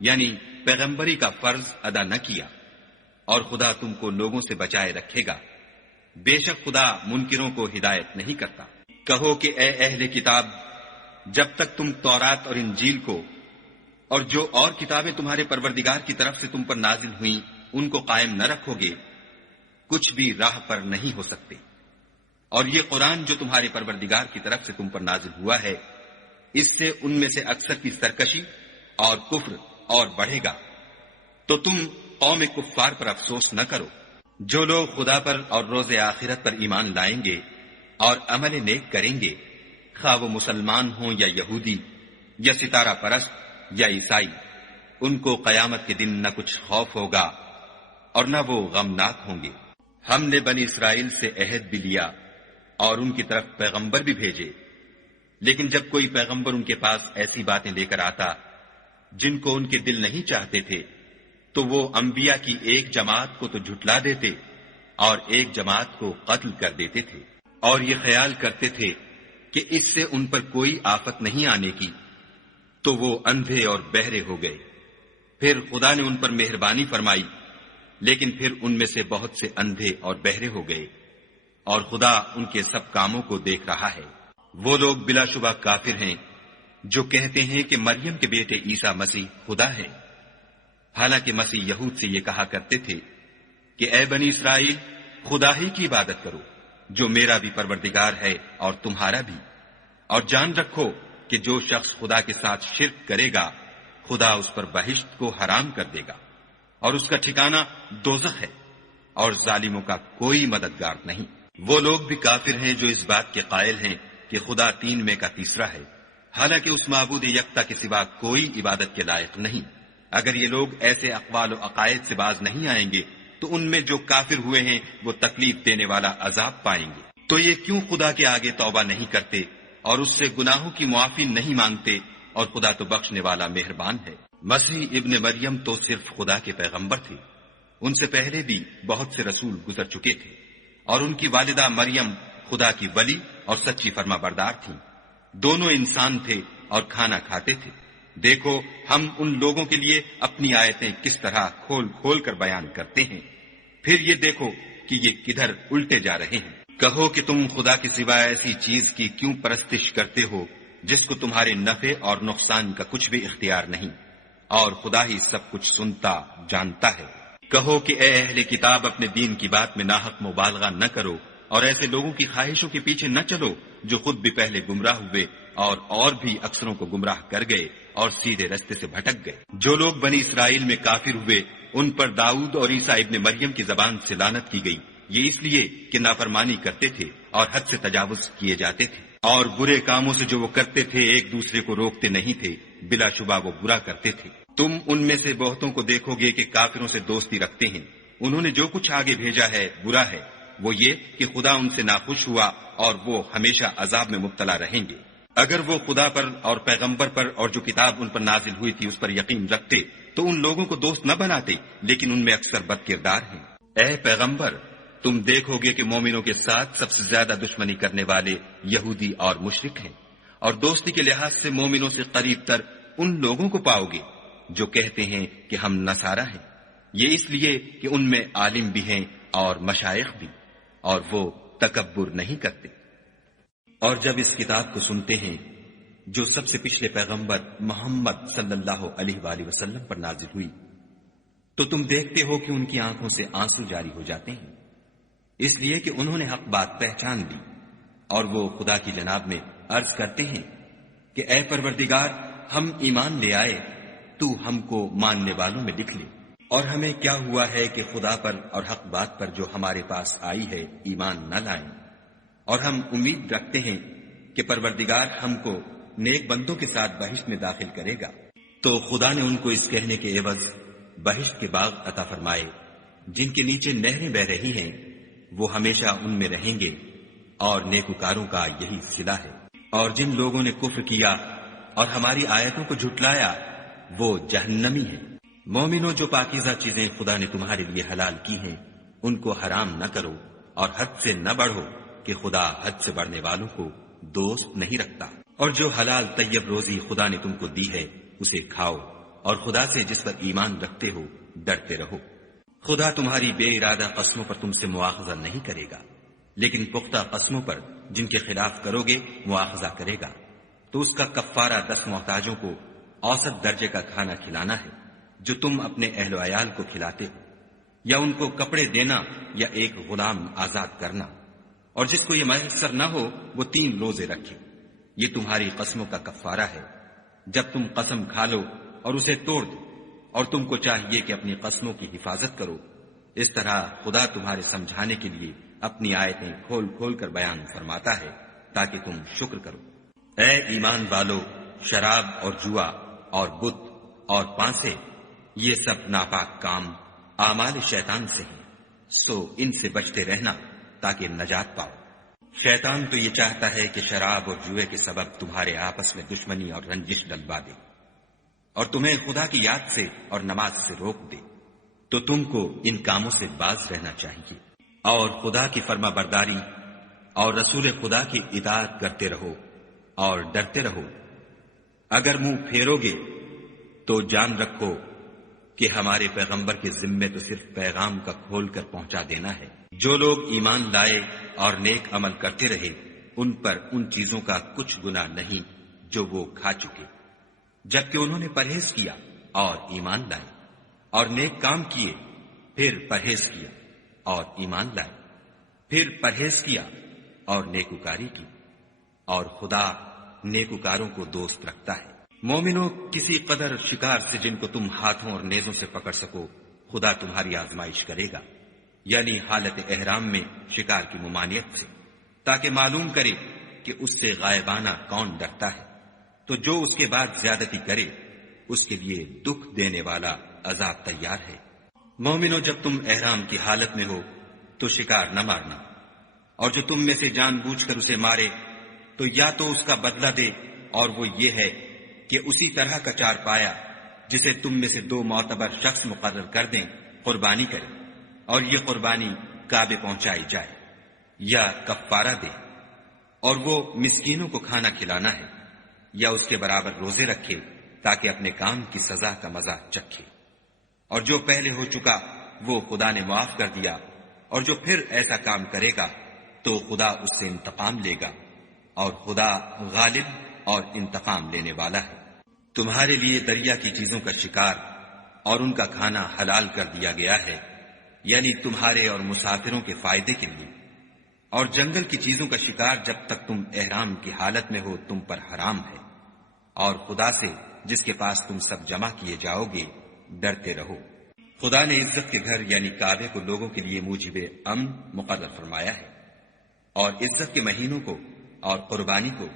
یعنی پیغمبری کا فرض ادا نہ کیا، اور خدا تم کو لوگوں سے بچائے رکھے گا، بے شک خدا منکروں کو ہدایت نہیں کرتا۔ کہو کہ اے اہل کتاب، جب تک تم تورات اور انجیل کو اور جو اور کتابیں تمہارے پروردگار کی طرف سے تم پر نازل ہوئیں ان کو قائم نہ رکھو گے کچھ بھی راہ پر نہیں ہو سکتے۔ اور یہ قرآن جو تمہارے پروردگار کی طرف سے تم پر نازل ہوا ہے اس سے ان میں سے اکثر کی سرکشی اور کفر اور بڑھے گا، تو تم قوم کفار پر افسوس نہ کرو۔ جو لوگ خدا پر اور روز آخرت پر ایمان لائیں گے اور عمل نیک کریں گے، خواہ وہ مسلمان ہوں یا یہودی یا ستارہ پرست یا عیسائی، ان کو قیامت کے دن نہ کچھ خوف ہوگا اور نہ وہ غمناک ہوں گے۔ ہم نے بنی اسرائیل سے عہد بھی لیا اور ان کی طرف پیغمبر بھی بھیجے، لیکن جب کوئی پیغمبر ان کے پاس ایسی باتیں لے کر آتا جن کو ان کے دل نہیں چاہتے تھے تو وہ انبیاء کی ایک جماعت کو تو جھٹلا دیتے اور ایک جماعت کو قتل کر دیتے تھے۔ اور یہ خیال کرتے تھے کہ اس سے ان پر کوئی آفت نہیں آنے کی، تو وہ اندھے اور بہرے ہو گئے۔ پھر خدا نے ان پر مہربانی فرمائی، لیکن پھر ان میں سے بہت سے اندھے اور بہرے ہو گئے، اور خدا ان کے سب کاموں کو دیکھ رہا ہے۔ وہ لوگ بلا شبہ کافر ہیں جو کہتے ہیں کہ مریم کے بیٹے عیسیٰ مسیح خدا ہے، حالانکہ مسیح یہود سے یہ کہا کرتے تھے کہ اے بنی اسرائیل، خدا ہی کی عبادت کرو جو میرا بھی پروردگار ہے اور تمہارا بھی، اور جان رکھو کہ جو شخص خدا کے ساتھ شرک کرے گا خدا اس پر بہشت کو حرام کر دے گا، اور اس کا ٹھکانہ دوزخ ہے، اور ظالموں کا کوئی مددگار نہیں۔ وہ لوگ بھی کافر ہیں جو اس بات کے قائل ہیں کہ خدا تین میں کا تیسرا ہے، حالانکہ اس معبود یکتا کے سوا کوئی عبادت کے لائق نہیں۔ اگر یہ لوگ ایسے اقوال و عقائد سے باز نہیں آئیں گے تو ان میں جو کافر ہوئے ہیں وہ تکلیف دینے والا عذاب پائیں گے۔ تو یہ کیوں خدا کے آگے توبہ نہیں کرتے اور اس سے گناہوں کی معافی نہیں مانگتے، اور خدا تو بخشنے والا مہربان ہے۔ مسیح ابن مریم تو صرف خدا کے پیغمبر تھے، ان سے پہلے بھی بہت سے رسول گزر چکے تھے، اور ان کی والدہ مریم خدا کی ولی اور سچی فرما بردار تھیں۔ دونوں انسان تھے اور کھانا کھاتے تھے۔ دیکھو ہم ان لوگوں کے لیے اپنی آیتیں کس طرح کھول کھول کر بیان کرتے ہیں، پھر یہ دیکھو کہ یہ کدھر الٹے جا رہے ہیں۔ کہو کہ تم خدا کے سوا ایسی چیز کی کیوں پرستش کرتے ہو جس کو تمہارے نفع اور نقصان کا کچھ بھی اختیار نہیں، اور خدا ہی سب کچھ سنتا جانتا ہے۔ کہو کہ اے اہل کتاب، اپنے دین کی بات میں ناحق مبالغہ نہ کرو، اور ایسے لوگوں کی خواہشوں کے پیچھے نہ چلو جو خود بھی پہلے گمراہ ہوئے اور بھی اکثروں کو گمراہ کر گئے اور سیدھے رستے سے بھٹک گئے۔ جو لوگ بنی اسرائیل میں کافر ہوئے ان پر داؤد اور عیسیٰ ابن مریم کی زبان سے لعنت کی گئی، یہ اس لیے کہ نافرمانی کرتے تھے اور حد سے تجاوز کیے جاتے تھے، اور برے کاموں سے جو وہ کرتے تھے ایک دوسرے کو روکتے نہیں تھے، بلا شبہ وہ برا کرتے تھے۔ تم ان میں سے بہتوں کو دیکھو گے کہ کافروں سے دوستی رکھتے ہیں، انہوں نے جو کچھ آگے بھیجا ہے برا ہے، وہ یہ کہ خدا ان سے ناخوش ہوا اور وہ ہمیشہ عذاب میں مبتلا رہیں گے۔ اگر وہ خدا پر اور پیغمبر پر اور جو کتاب ان پر نازل ہوئی تھی اس پر یقین رکھتے تو ان لوگوں کو دوست نہ بناتے، لیکن ان میں اکثر بد کردار ہیں۔ اے پیغمبر، تم دیکھو گے کہ مومنوں کے ساتھ سب سے زیادہ دشمنی کرنے والے یہودی اور مشرک ہیں، اور دوستی کے لحاظ سے مومنوں سے قریب تر ان لوگوں کو پاؤ گے جو کہتے ہیں کہ ہم نصارہ ہیں، یہ اس لیے کہ ان میں عالم بھی ہیں اور مشائخ بھی، اور وہ تکبر نہیں کرتے۔ اور جب اس کتاب کو سنتے ہیں جو سب سے پچھلے پیغمبر محمد صلی اللہ علیہ وآلہ وسلم پر نازل ہوئی، تو تم دیکھتے ہو کہ ان کی آنکھوں سے آنسو جاری ہو جاتے ہیں، اس لیے کہ انہوں نے حق بات پہچان لی، اور وہ خدا کی جناب میں عرض کرتے ہیں کہ اے پروردگار، ہم ایمان لے آئے، تو ہم کو ماننے والوں میں لکھ لے۔ اور ہمیں کیا ہوا ہے کہ خدا پر اور حق بات پر جو ہمارے پاس آئی ہے ایمان نہ لائیں، اور ہم امید رکھتے ہیں کہ پروردگار ہم کو نیک بندوں کے ساتھ بہشت میں داخل کرے گا۔ تو خدا نے ان کو اس کہنے کے عوض بہشت کے باغ عطا فرمائے جن کے نیچے نہریں بہ رہی ہیں، وہ ہمیشہ ان میں رہیں گے، اور نیکوکاروں کا یہی صلہ ہے۔ اور جن لوگوں نے کفر کیا اور ہماری آیتوں کو جھٹلایا وہ جہنمی ہیں۔ مومنوں، جو پاکیزہ چیزیں خدا نے تمہارے لیے حلال کی ہیں ان کو حرام نہ کرو، اور حد سے نہ بڑھو کہ خدا حد سے بڑھنے والوں کو دوست نہیں رکھتا۔ اور جو حلال طیب روزی خدا نے تم کو دی ہے اسے کھاؤ، اور خدا سے جس پر ایمان رکھتے ہو ڈرتے رہو۔ خدا تمہاری بے ارادہ قسموں پر تم سے مواخذہ نہیں کرے گا، لیکن پختہ قسموں پر جن کے خلاف کرو گے مواخذہ کرے گا، تو اس کا کفارہ 10 محتاجوں کو اوسط درجے کا کھانا کھلانا ہے جو تم اپنے اہل و عیال کو کھلاتے ہو، یا ان کو کپڑے دینا، یا ایک غلام آزاد کرنا۔ اور جس کو یہ میسر نہ ہو وہ 3 روزے رکھے، یہ تمہاری قسموں کا کفارہ ہے۔ جب تم قسم کھا لو اور اسے توڑ دو، اور تم کو چاہیے کہ اپنی قسموں کی حفاظت کرو، اس طرح خدا تمہارے سمجھانے کے لیے اپنی آیتیں کھول کھول کر بیان فرماتا ہے تاکہ تم شکر کرو۔ اے ایمان والو، شراب اور جوا اور بت اور پانسے، یہ سب ناپاک کام اعمال شیطان سے ہیں، سو ان سے بچتے رہنا تاکہ نجات پاؤ۔ شیطان تو یہ چاہتا ہے کہ شراب اور جوئے کے سبب تمہارے آپس میں دشمنی اور رنجش ڈلوا دے، اور تمہیں خدا کی یاد سے اور نماز سے روک دے، تو تم کو ان کاموں سے باز رہنا چاہیے، اور خدا کی فرما برداری اور رسول خدا کی اطاعت کرتے رہو اور ڈرتے رہو۔ اگر منہ پھیرو گے تو جان رکھو کہ ہمارے پیغمبر کے ذمے تو صرف پیغام کا کھول کر پہنچا دینا ہے۔ جو لوگ ایمان لائے اور نیک عمل کرتے رہے ان پر ان چیزوں کا کچھ گناہ نہیں جو وہ کھا چکے، جبکہ انہوں نے پرہیز کیا اور ایمان لائے، اور نیک کام کیے، پھر پرہیز کیا اور ایمان لائے، پھر پرہیز کیا اور نیکوکاری کی، اور خدا نیکوکاروں کو دوست رکھتا ہے۔ مومنوں، کسی قدر شکار سے جن کو تم ہاتھوں اور نیزوں سے پکڑ سکو خدا تمہاری آزمائش کرے گا، یعنی حالت احرام میں شکار کی ممانعت سے، تاکہ معلوم کرے کہ اس سے غائبانہ کون ڈرتا ہے۔ تو جو اس کے بعد زیادتی کرے اس کے لیے دکھ دینے والا عذاب تیار ہے۔ مومنوں، جب تم احرام کی حالت میں ہو تو شکار نہ مارنا، اور جو تم میں سے جان بوجھ کر اسے مارے تو یا تو اس کا بدلہ دے، اور وہ یہ ہے کہ اسی طرح کا چار پایا جسے تم میں سے 2 معتبر شخص مقرر کر دیں قربانی کرے، اور یہ قربانی کعبے پہنچائی جائے، یا کفارہ دے، اور وہ مسکینوں کو کھانا کھلانا ہے، یا اس کے برابر روزے رکھے تاکہ اپنے کام کی سزا کا مزہ چکھے۔ اور جو پہلے ہو چکا وہ خدا نے معاف کر دیا، اور جو پھر ایسا کام کرے گا تو خدا اس سے انتقام لے گا، اور خدا غالب اور انتقام لینے والا ہے۔ تمہارے لیے دریا کی چیزوں کا شکار اور ان کا کھانا حلال کر دیا گیا ہے، یعنی تمہارے اور مسافروں کے فائدے کے لیے، اور جنگل کی چیزوں کا شکار جب تک تم احرام کی حالت میں ہو تم پر حرام ہے، اور خدا سے جس کے پاس تم سب جمع کیے جاؤ گے ڈرتے رہو۔ خدا نے عزت کے گھر یعنی کعبے کو لوگوں کے لیے موجب امن مقرر فرمایا ہے، اور عزت کے مہینوں کو اور قربانی کو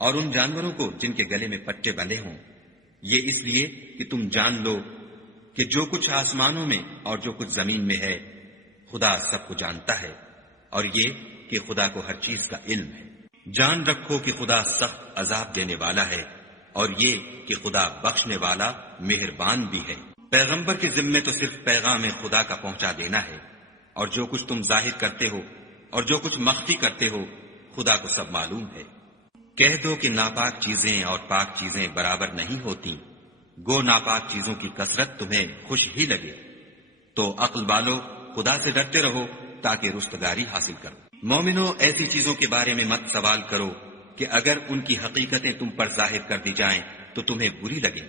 اور ان جانوروں کو جن کے گلے میں پٹے بندھے ہوں، یہ اس لیے کہ تم جان لو کہ جو کچھ آسمانوں میں اور جو کچھ زمین میں ہے خدا سب کو جانتا ہے، اور یہ کہ خدا کو ہر چیز کا علم ہے۔ جان رکھو کہ خدا سخت عذاب دینے والا ہے، اور یہ کہ خدا بخشنے والا مہربان بھی ہے۔ پیغمبر کے ذمے تو صرف پیغام خدا کا پہنچا دینا ہے، اور جو کچھ تم ظاہر کرتے ہو اور جو کچھ مخفی کرتے ہو خدا کو سب معلوم ہے۔ کہہ دو کہ ناپاک چیزیں اور پاک چیزیں برابر نہیں ہوتی، گو ناپاک چیزوں کی کثرت تمہیں خوش ہی لگے، تو عقل والو خدا سے ڈرتے رہو تاکہ رستگاری حاصل کرو۔ مومنو، ایسی چیزوں کے بارے میں مت سوال کرو کہ اگر ان کی حقیقتیں تم پر ظاہر کر دی جائیں تو تمہیں بری لگیں،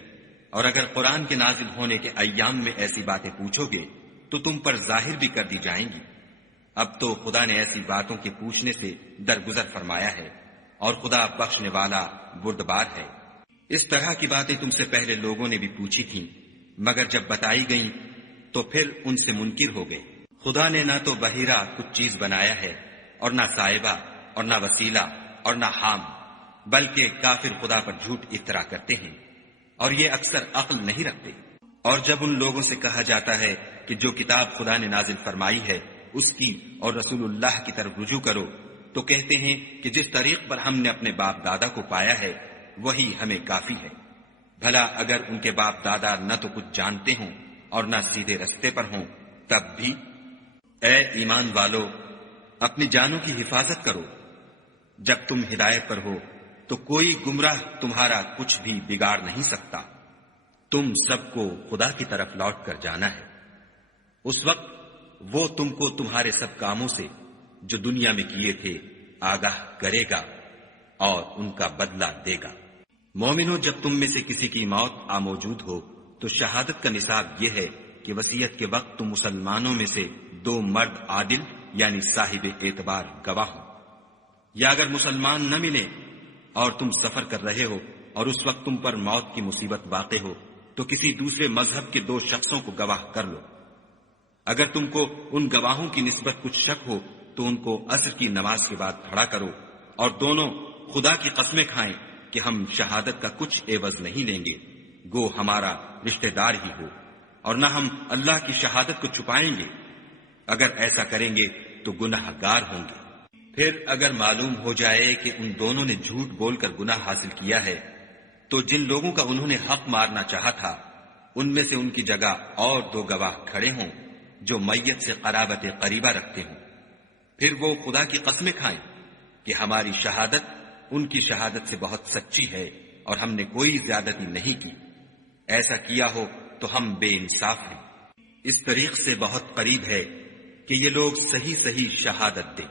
اور اگر قرآن کے نازل ہونے کے ایام میں ایسی باتیں پوچھو گے تو تم پر ظاہر بھی کر دی جائیں گی۔ اب تو خدا نے ایسی باتوں کے پوچھنے سے درگزر فرمایا ہے، اور خدا بخشنے والا بردبار ہے۔ اس طرح کی باتیں تم سے پہلے لوگوں نے بھی پوچھی تھیں، مگر جب بتائی گئیں تو پھر ان سے منکر ہو گئے۔ خدا نے نہ تو بحیرہ کچھ چیز بنایا ہے، اور نہ صاحبہ، اور نہ وسیلہ، اور نہ حام، بلکہ کافر خدا پر جھوٹ افترا کرتے ہیں، اور یہ اکثر عقل نہیں رکھتے۔ اور جب ان لوگوں سے کہا جاتا ہے کہ جو کتاب خدا نے نازل فرمائی ہے اس کی اور رسول اللہ کی طرف رجوع کرو، تو کہتے ہیں کہ جس طریق پر ہم نے اپنے باپ دادا کو پایا ہے وہی ہمیں کافی ہے۔ بھلا اگر ان کے باپ دادا نہ تو کچھ جانتے ہوں اور نہ سیدھے رستے پر ہوں تب بھی؟ اے ایمان والو، اپنی جانوں کی حفاظت کرو۔ جب تم ہدایت پر ہو تو کوئی گمراہ تمہارا کچھ بھی بگاڑ نہیں سکتا۔ تم سب کو خدا کی طرف لوٹ کر جانا ہے، اس وقت وہ تم کو تمہارے سب کاموں سے جو دنیا میں کیے تھے آگاہ کرے گا اور ان کا بدلہ دے گا۔ مومنو، جب تم میں سے کسی کی موت آ موجود ہو تو شہادت کا نصاب یہ ہے کہ وصیت کے وقت تم مسلمانوں میں سے 2 مرد عادل یعنی صاحب اعتبار گواہ ہو، یا اگر مسلمان نہ ملے اور تم سفر کر رہے ہو اور اس وقت تم پر موت کی مصیبت واقع ہو تو کسی دوسرے مذہب کے 2 شخصوں کو گواہ کر لو۔ اگر تم کو ان گواہوں کی نسبت کچھ شک ہو تو ان کو عصر کی نماز کے بعد کھڑا کرو، اور دونوں خدا کی قسمیں کھائیں کہ ہم شہادت کا کچھ عوض نہیں لیں گے، گو ہمارا رشتہ دار ہی ہو، اور نہ ہم اللہ کی شہادت کو چھپائیں گے۔ اگر ایسا کریں گے تو گناہ گار ہوں گے۔ پھر اگر معلوم ہو جائے کہ ان دونوں نے جھوٹ بول کر گناہ حاصل کیا ہے تو جن لوگوں کا انہوں نے حق مارنا چاہا تھا ان میں سے ان کی جگہ اور 2 گواہ کھڑے ہوں جو میت سے قرابت قریبہ رکھتے ہوں، پھر وہ خدا کی قسمیں کھائیں کہ ہماری شہادت ان کی شہادت سے بہت سچی ہے اور ہم نے کوئی زیادتی نہیں کی، ایسا کیا ہو تو ہم بے انصاف ہیں۔ اس طریق سے بہت قریب ہے کہ یہ لوگ صحیح صحیح شہادت دیں،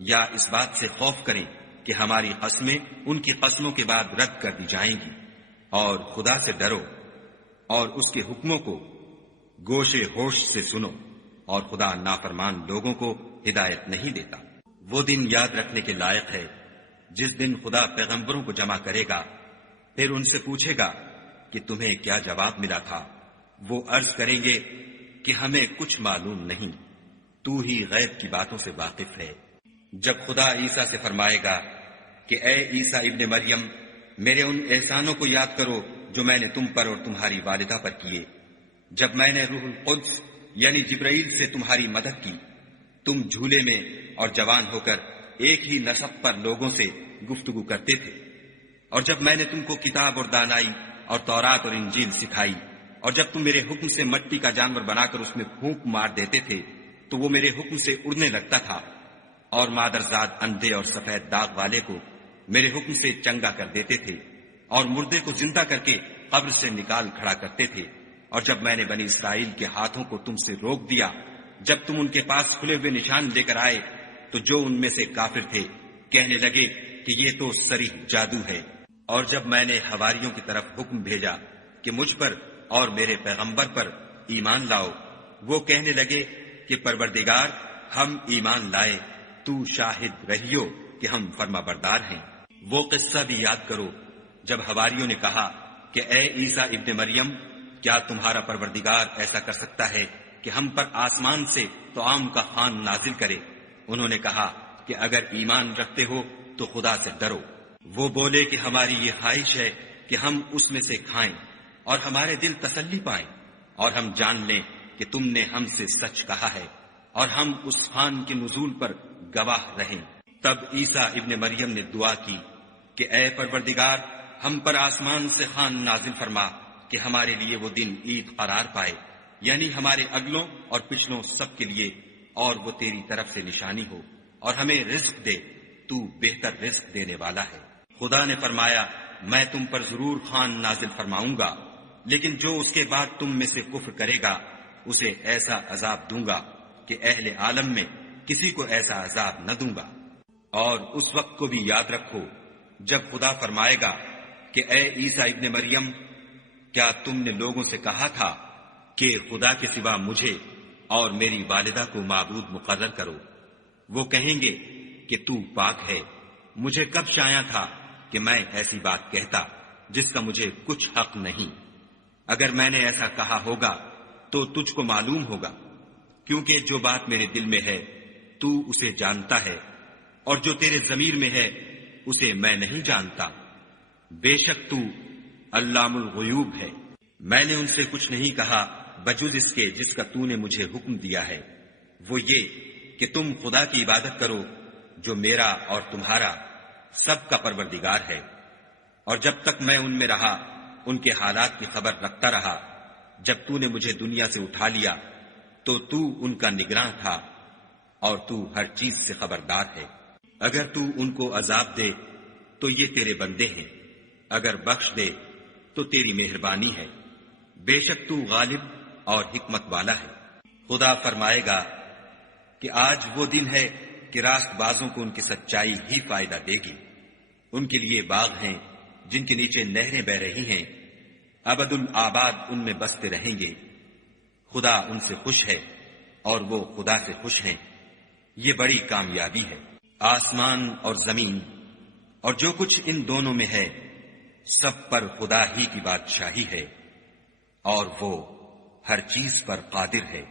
یا اس بات سے خوف کریں کہ ہماری قسمیں ان کی قسموں کے بعد رد کر دی جائیں گی، اور خدا سے ڈرو اور اس کے حکموں کو گوشے ہوش سے سنو، اور خدا نافرمان لوگوں کو ہدایت نہیں دیتا۔ وہ دن یاد رکھنے کے لائق ہے جس دن خدا پیغمبروں کو جمع کرے گا، پھر ان سے پوچھے گا کہ تمہیں کیا جواب ملا تھا۔ وہ عرض کریں گے کہ ہمیں کچھ معلوم نہیں، تو ہی غیب کی باتوں سے واقف ہے۔ جب خدا عیسیٰ سے فرمائے گا کہ اے عیسیٰ ابن مریم، میرے ان احسانوں کو یاد کرو جو میں نے تم پر اور تمہاری والدہ پر کیے، جب میں نے روح القدس یعنی جبرائیل سے تمہاری مدد کی، تم جھولے میں اور جوان ہو کر ایک ہی نسب پر لوگوں سے گفتگو کرتے تھے، اور جب میں نے تم کو کتاب اور دانائی اور تورات اور انجیل سکھائی، اور جب تم میرے حکم سے مٹی کا جانور بنا کر اس میں پھونک مار دیتے تھے تو وہ میرے حکم سے اڑنے لگتا تھا، اور مادرزاد اندھے اور سفید داغ والے کو میرے حکم سے چنگا کر دیتے تھے، اور مردے کو زندہ کر کے قبر سے نکال کھڑا کرتے تھے، اور جب میں نے بنی اسرائیل کے ہاتھوں کو تم سے روک دیا جب تم ان کے پاس کھلے ہوئے نشان لے کر آئے، تو جو ان میں سے کافر تھے کہنے لگے کہ یہ تو صریح جادو ہے۔ اور جب میں نے حواریوں کی طرف حکم بھیجا کہ مجھ پر اور میرے پیغمبر پر ایمان لاؤ، وہ کہنے لگے کہ پروردگار ہم ایمان لائے، تو شاہد رہیو کہ ہم فرما بردار ہیں۔ وہ قصہ بھی یاد کرو جب حواریوں نے کہا کہ اے عیسیٰ ابن مریم، کیا تمہارا پروردگار ایسا کر سکتا ہے کہ ہم پر آسمان سے طعام کا خوان نازل کرے؟ انہوں نے کہا کہ اگر ایمان رکھتے ہو تو خدا سے ڈرو۔ وہ بولے کہ ہماری یہ خواہش ہے کہ ہم اس میں سے کھائیں اور ہمارے دل تسلی پائیں، اور ہم جان لیں کہ تم نے ہم سے سچ کہا ہے، اور ہم اس خوان کے نزول پر گواہ رہیں۔ تب عیسیٰ ابن مریم نے دعا کی کہ اے پروردگار، ہم پر آسمان سے خوان نازل فرما کہ ہمارے لیے وہ دن عید قرار پائے، یعنی ہمارے اگلوں اور پچھلوں سب کے لیے، اور وہ تیری طرف سے نشانی ہو، اور ہمیں رزق دے، تو بہتر رزق دینے والا ہے۔ خدا نے فرمایا میں تم پر ضرور خوان نازل فرماؤں گا، لیکن جو اس کے بعد تم میں سے کفر کرے گا اسے ایسا عذاب دوں گا کہ اہل عالم میں کسی کو ایسا عذاب نہ دوں گا۔ اور اس وقت کو بھی یاد رکھو جب خدا فرمائے گا کہ اے عیسیٰ ابن مریم، کیا تم نے لوگوں سے کہا تھا کہ خدا کے سوا مجھے اور میری والدہ کو معبود مقرر کرو؟ وہ کہیں گے کہ تو پاک ہے، مجھے کب شایع تھا کہ میں ایسی بات کہتا جس کا مجھے کچھ حق نہیں۔ اگر میں نے ایسا کہا ہوگا تو تجھ کو معلوم ہوگا، کیونکہ جو بات میرے دل میں ہے تو اسے جانتا ہے، اور جو تیرے ضمیر میں ہے اسے میں نہیں جانتا۔ بے شک تو علام الغیوب ہے۔ میں نے ان سے کچھ نہیں کہا بجز اس کے جس کا تو نے مجھے حکم دیا ہے، وہ یہ کہ تم خدا کی عبادت کرو جو میرا اور تمہارا سب کا پروردگار ہے۔ اور جب تک میں ان میں رہا ان کے حالات کی خبر رکھتا رہا۔ جب تو نے مجھے دنیا سے اٹھا لیا تو تو ان کا نگراں تھا، اور تو ہر چیز سے خبردار ہے۔ اگر تو ان کو عذاب دے تو یہ تیرے بندے ہیں، اگر بخش دے تو تیری مہربانی ہے، بے شک تو غالب اور حکمت والا ہے۔ خدا فرمائے گا کہ آج وہ دن ہے کہ راست بازوں کو ان کی سچائی ہی فائدہ دے گی۔ ان کے لیے باغ ہیں جن کے نیچے نہریں بہ رہی ہیں، ابد الآباد ان میں بستے رہیں گے۔ خدا ان سے خوش ہے اور وہ خدا سے خوش ہیں، یہ بڑی کامیابی ہے۔ آسمان اور زمین اور جو کچھ ان دونوں میں ہے سب پر خدا ہی کی بادشاہی ہے، اور وہ ہر چیز پر قادر ہے۔